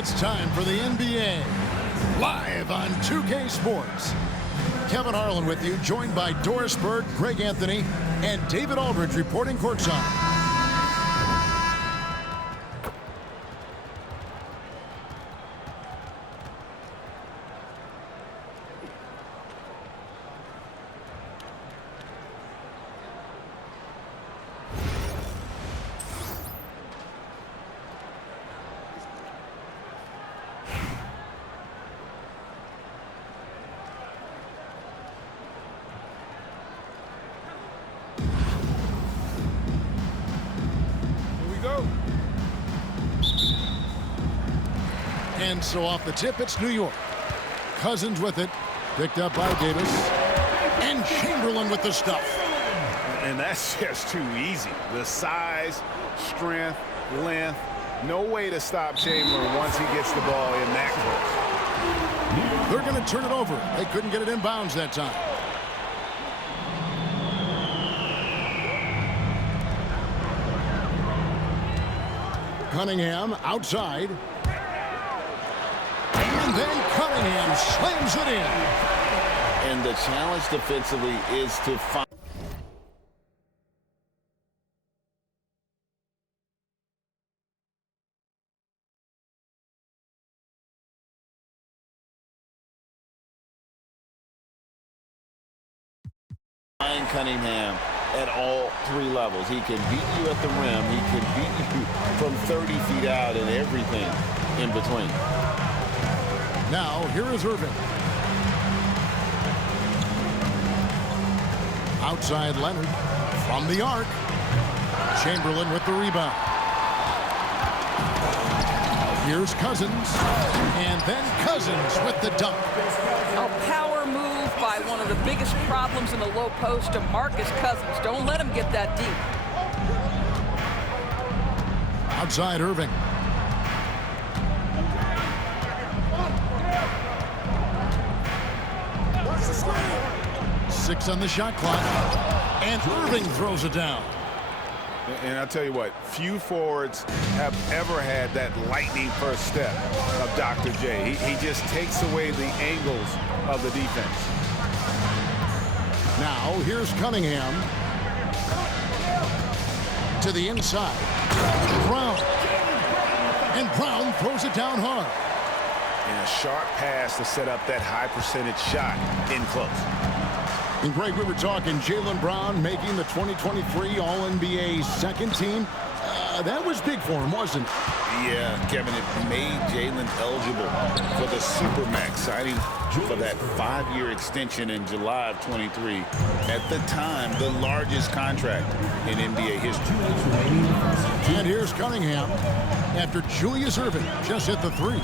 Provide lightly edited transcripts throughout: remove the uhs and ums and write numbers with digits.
It's time for the NBA, live on 2K Sports. Kevin Harlan with you, joined by Doris Burke, Greg Anthony, and David Aldridge reporting courtside. And so off the tip, it's New York. Cousins with it. Picked up by Davis. And Chamberlain with the stuff. And that's just too easy. The size, strength, length. No way to stop Chamberlain once he gets the ball in that close. They're going to turn it over. They couldn't get it in bounds that time. Cunningham outside. And then Cunningham slams it in. And the challenge defensively is to find Cunningham at all three levels. He can beat you at the rim. He can beat you from 30 feet out and everything in between. Now, here is Irving. Outside Leonard from the arc. Chamberlain with the rebound. Here's Cousins. And then Cousins with the dunk. A power move by one of the biggest problems in the low post to Marcus Cousins. Don't let him get that deep. Outside Irving. Six on the shot clock. And Irving throws it down. And I'll tell you what, few forwards have ever had that lightning first step of Dr. J. He just takes away the angles of the defense. Now, here's Cunningham. To the inside. Brown. And Brown throws it down hard. And a sharp pass to set up that high percentage shot in close. And Greg, we were talking Jaylen Brown making the 2023 All-NBA second team. That was big for him, wasn't it? Yeah, Kevin, it made Jaylen eligible for the Supermax, signing for that 5-year extension in July of 23. At the time, the largest contract in NBA history. And here's Cunningham after Julius Irving just hit the three.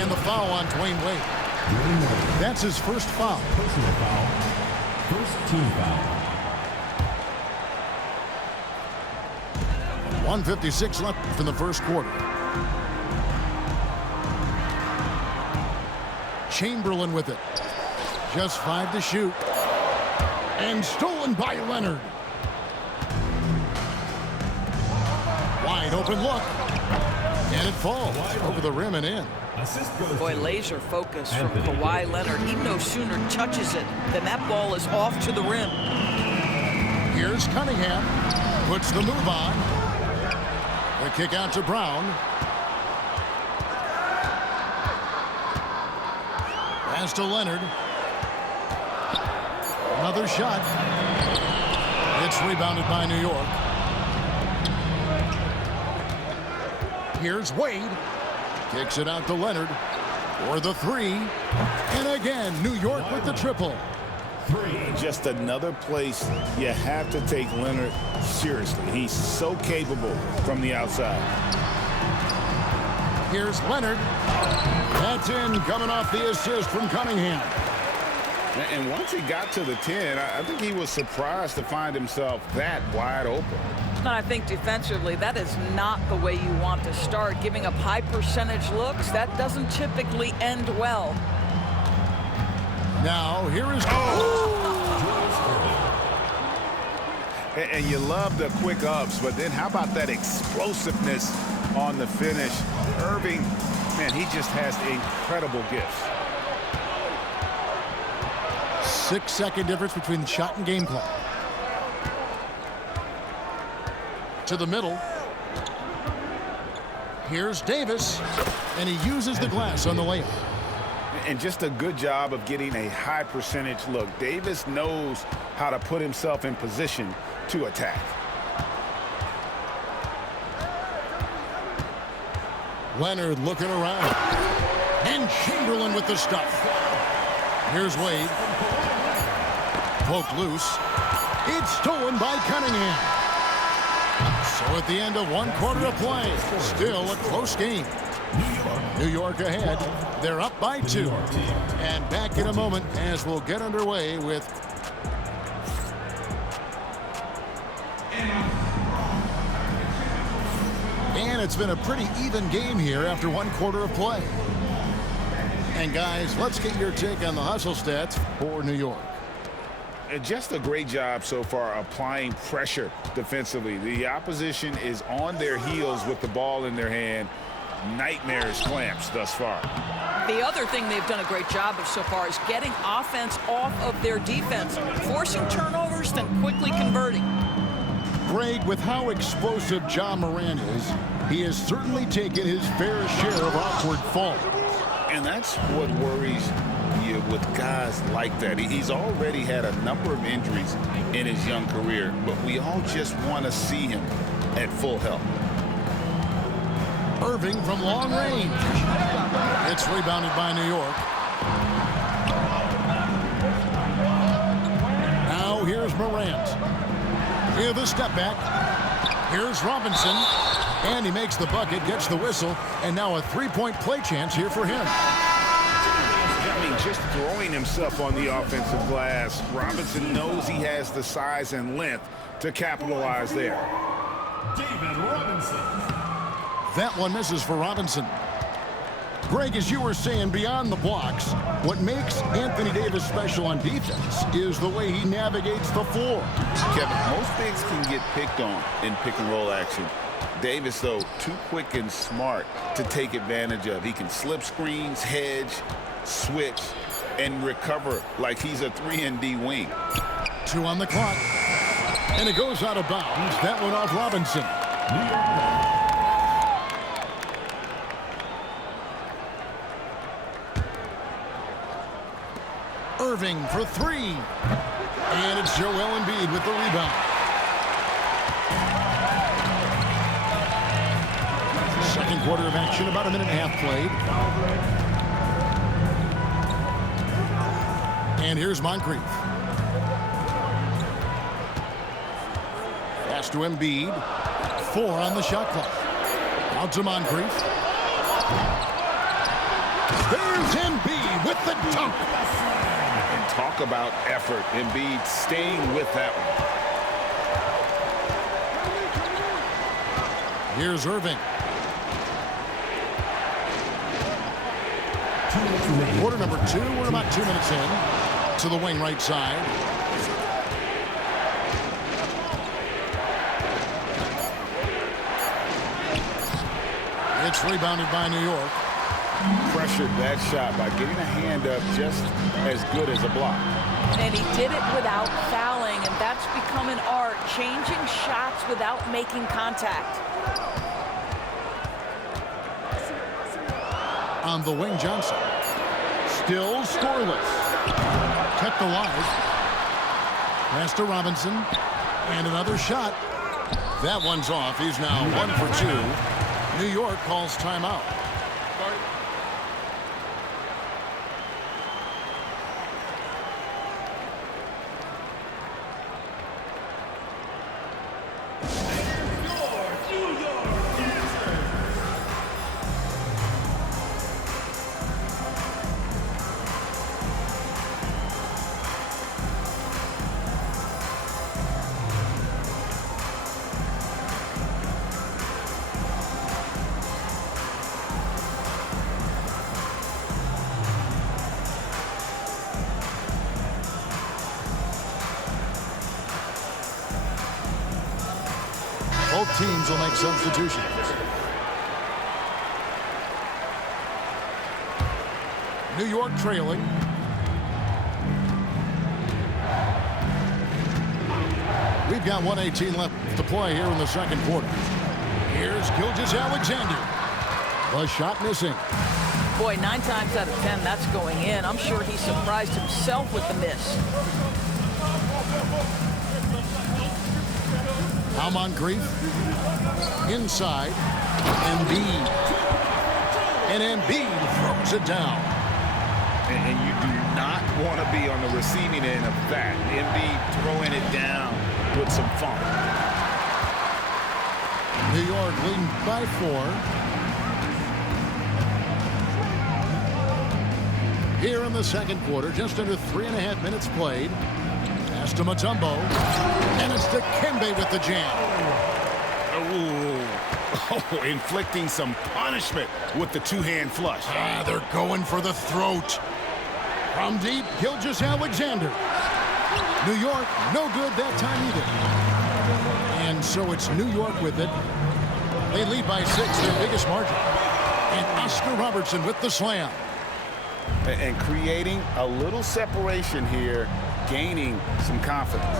And the foul on Dwayne Wade. That's his first foul. Personal foul. First team foul. 1:56 left in the first quarter. Chamberlain with it. Just 5 to shoot. And stolen by Leonard. Wide open look. And it falls over the rim and in. Boy, laser focus from Kawhi Leonard. He no sooner touches it than that ball is off to the rim. Here's Cunningham. Puts the move on. The kick out to Brown. Pass to Leonard. Another shot. It's rebounded by New York. Here's Wade. Kicks it out to Leonard for the three. And again, New York with the triple. Just another place you have to take Leonard seriously. He's so capable from the outside. Here's Leonard. That's in, coming off the assist from Cunningham. And once he got to the 10, I think he was surprised to find himself that wide open. And I think defensively, that is not the way you want to start. Giving up high percentage looks, that doesn't typically end well. Now, here is... And you love the quick ups, but then how about that explosiveness on the finish? Irving Man, he just has incredible gifts. 6-second difference between the shot and game clock. To the middle. Here's Davis, and he uses the glass on the layup. And just a good job of getting a high percentage look. Davis knows how to put himself in position to attack. Leonard looking around. And Chamberlain with the stuff. Here's Wade. Poked loose. It's stolen by Cunningham. So at the end of 1 quarter of play, still a close game. New York ahead. They're up by 2. And back in a moment as we'll get underway with and it's been a pretty even game here after 1 quarter of play. And guys, let's get your take on the hustle stats for New York. Just a great job so far applying pressure defensively. The opposition is on their heels with the ball in their hand. Nightmares clamps thus far. The other thing they've done a great job of so far is getting offense off of their defense, forcing turnovers, then quickly converting. Greg, with how explosive Ja Morant is, he has certainly taken his fair share of awkward falls. And that's what worries you with guys like that. He's already had a number of injuries in his young career, but we all just want to see him at full health. Irving from long range. It's rebounded by New York. Now here's Morant. Here's the step back. Here's Robinson. And he makes the bucket, gets the whistle, and now a three-point play chance here for him. I mean, just throwing himself on the offensive glass. Robinson knows he has the size and length to capitalize there. David Robinson. That one misses for Robinson. Greg, as you were saying, beyond the blocks, what makes Anthony Davis special on defense is the way he navigates the floor. Kevin, most bigs can get picked on in pick-and-roll action. Davis, though, too quick and smart to take advantage of. He can slip screens, hedge, switch, and recover like he's a 3-and-D wing. 2 on the clock. And it goes out of bounds. That one off Robinson. Irving for 3. And it's Joel Embiid with the rebound. Second quarter of action, about a minute and a half played. And here's Moncrief. Pass to Embiid. 4 on the shot clock. Out to Moncrief. There's Embiid with the dunk. And talk about effort. Embiid staying with that one. Here's Irving. Quarter number 2. We're about 2 minutes in. To the wing right side. It's rebounded by New York. Pressured that shot by getting a hand up just as good as a block. And he did it without fouling, and that's become an art, changing shots without making contact. On the wing, Johnson. Still scoreless. Kept alive. Pass to Robinson. And another shot. That one's off. He's now 1 for 2. New York calls timeout. Both teams will make substitutions. New York trailing. We've got 1:18 left to play here in the second quarter. Here's Gilgeous-Alexander. The shot missing. Boy, 9 times out of 10, that's going in. I'm sure he surprised himself with the miss. Now Moncrief. Inside. Embiid. And Embiid throws it down. And you do not want to be on the receiving end of that. Embiid throwing it down with some funk. New York leading by 4. Here in the second quarter, just under 3.5 minutes played. Pass to Mutombo. And it's to Kembe with the jam. Oh, inflicting some punishment with the two-hand flush. They're going for the throat. From deep, Gilgeous-Alexander. New York, no good that time either. And so it's New York with it. They lead by 6, their biggest margin. And Oscar Robertson with the slam. And creating a little separation here, gaining some confidence.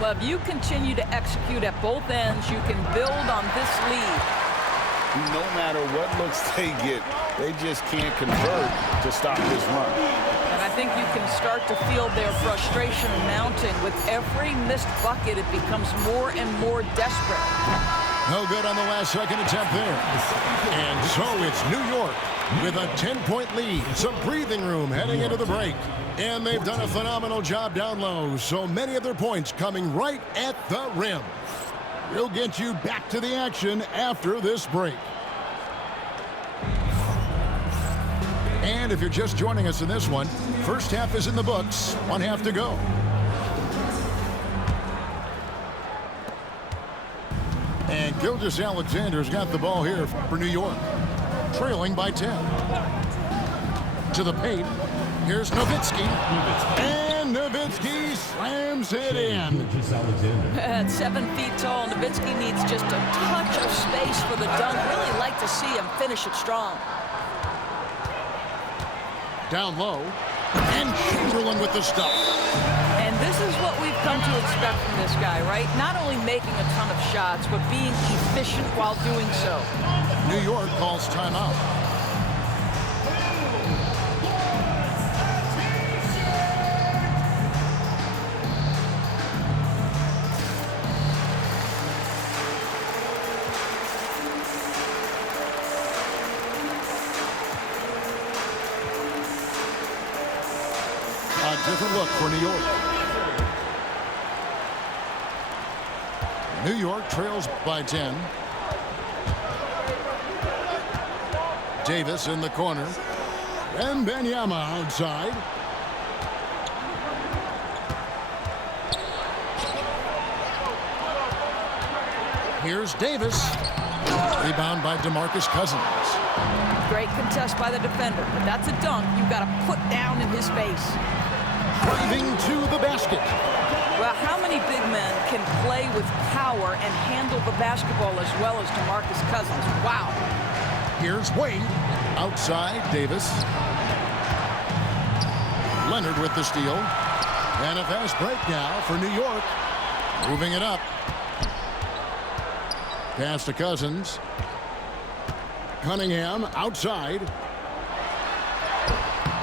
Well, if you continue to execute at both ends, you can build on this lead. No matter what looks they get, they just can't convert to stop this run. And I think you can start to feel their frustration mounting. With every missed bucket, it becomes more and more desperate. No good on the last second attempt there. And so it's New York with a 10-point lead. Some breathing room heading into the break. And they've done a phenomenal job down low. So many of their points coming right at the rim. We'll get you back to the action after this break. And if you're just joining us in this one, first half is in the books. 1 half to go. And Gilgeous-Alexander's got the ball here for New York. Trailing by 10. To the paint. Here's Nowitzki. And Nowitzki slams it in. At 7 feet tall, Nowitzki needs just a touch of space for the dunk. Really like to see him finish it strong. Down low. And Chamberlain with the stuff. And this is what we've come to expect from this guy, right? Not only making a ton of shots, but being efficient while doing so. New York calls timeout. A different look for New York. New York trails by 10. Davis in the corner. And Wembanyama outside. Here's Davis. Rebound by DeMarcus Cousins. Great contest by the defender, but that's a dunk you've got to put down in his face. Driving to the basket. Well, how many big men can play with power and handle the basketball as well as DeMarcus Cousins? Wow. Here's Wade. Outside, Davis. Leonard with the steal. And a fast break now for New York. Moving it up. Pass to Cousins. Cunningham outside.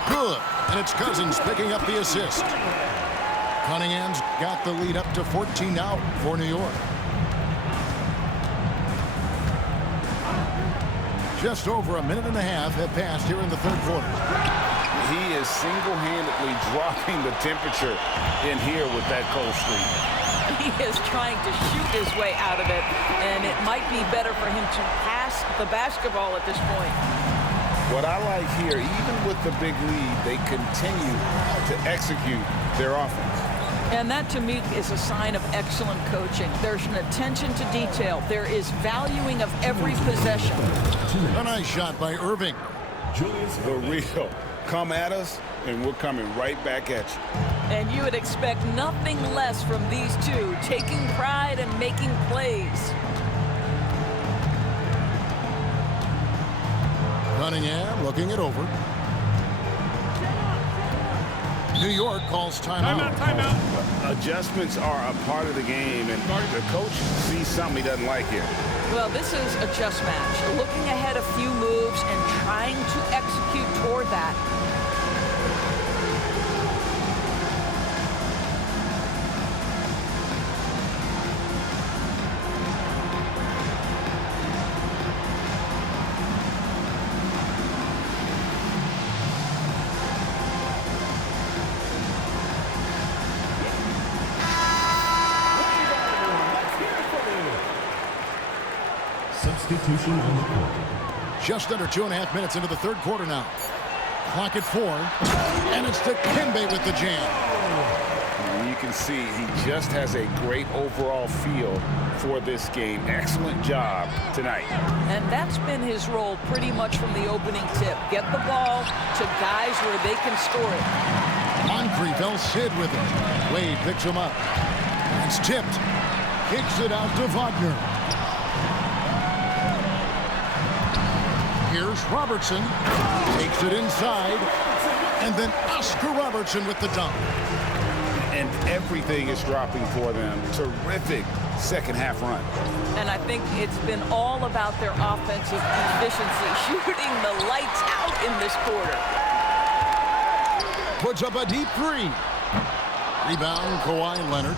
Good. And it's Cousins picking up the assist. Cunningham's got the lead up to 14 now for New York. Just over a minute and a half have passed here in the third quarter. He is single-handedly dropping the temperature in here with that cold streak. He is trying to shoot his way out of it, and it might be better for him to pass the basketball at this point. What I like here, even with the big lead, they continue to execute their offense. And that, to me, is a sign of excellent coaching. There's an attention to detail. There is valuing of every possession. A nice shot by Irving. The real. Come at us, and we're coming right back at you. And you would expect nothing less from these two, taking pride and making plays. Cunningham looking it over. New York calls timeout. Adjustments are a part of the game, and the coach sees something he doesn't like here. Well, this is a chess match. Looking ahead a few moves and trying to execute toward that. Substitution on the court. Just under 2.5 minutes into the third quarter now. Clock at 4. And it's Dikembe with the jam. And you can see he just has a great overall feel for this game. Excellent job tonight. And that's been his role pretty much from the opening tip. Get the ball to guys where they can score it. Moncrief, El Cid with it. Wade picks him up. It's tipped. Kicks it out to Wagner. Here's Robertson. Takes it inside. And then Oscar Robertson with the dunk. And everything is dropping for them. Terrific second half run. And I think it's been all about their offensive efficiency, shooting the lights out in this quarter. Puts up a deep 3. Rebound, Kawhi Leonard.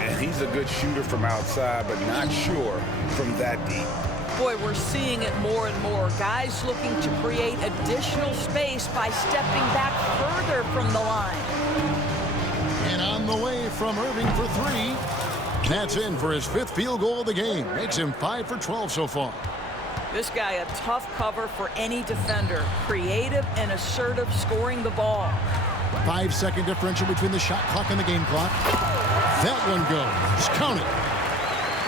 And he's a good shooter from outside, but not sure from that deep. Boy, we're seeing it more and more. Guys looking to create additional space by stepping back further from the line. And on the way from Irving for 3. That's in for his 5th field goal of the game. Makes him 5 for 12 so far. This guy, a tough cover for any defender. Creative and assertive scoring the ball. 5-second differential between the shot clock and the game clock. That one goes. Count it.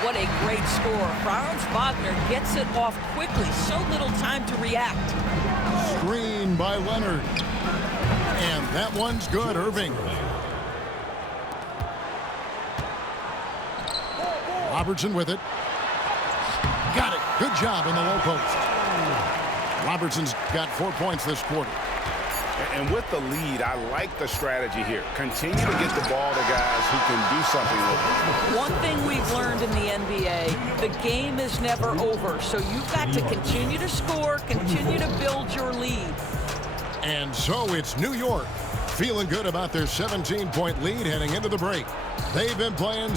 What a great score. Franz Wagner gets it off quickly. So little time to react. Screen by Leonard. And that one's good, Irving. Robertson with it. Got it. Good job in the low post. Robertson's got 4 points this quarter. And with the lead, I like the strategy here. Continue to get the ball to guys who can do something with it. One thing we've learned in the NBA, the game is never over. So you've got to continue to score, continue to build your lead. And so it's New York feeling good about their 17-point lead heading into the break. They've been playing.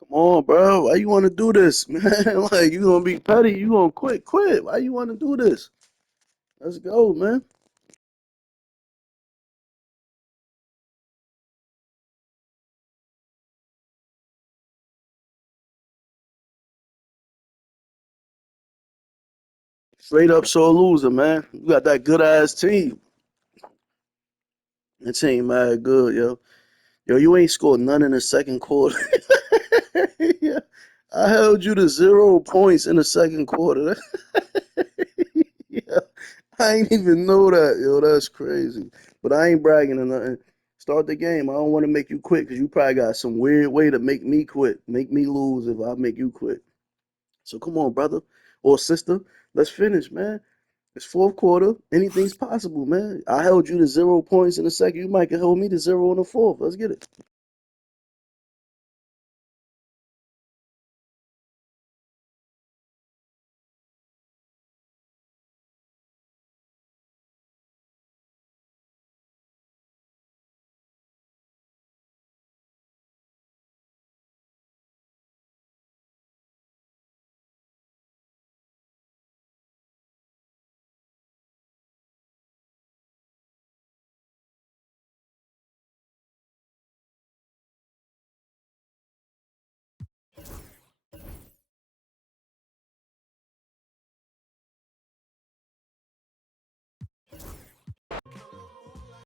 Come on, bro. Why you want to do this, man? Like, you going to be petty. You going to quit. Quit. Why you want to do this? Let's go, man. Straight up sore loser, man. You got that good-ass team. That team mad good, yo. Yo, you ain't scored none in the second quarter. Yeah. I held you to 0 points in the second quarter. Yeah. I ain't even know that, yo. That's crazy. But I ain't bragging or nothing. Start the game. I don't want to make you quit because you probably got some weird way to make me quit. Make me lose if I make you quit. So come on, brother or sister. Let's finish, man. It's fourth quarter. Anything's possible, man. I held you to 0 points in the second. You might can hold me to 0 in the fourth. Let's get it.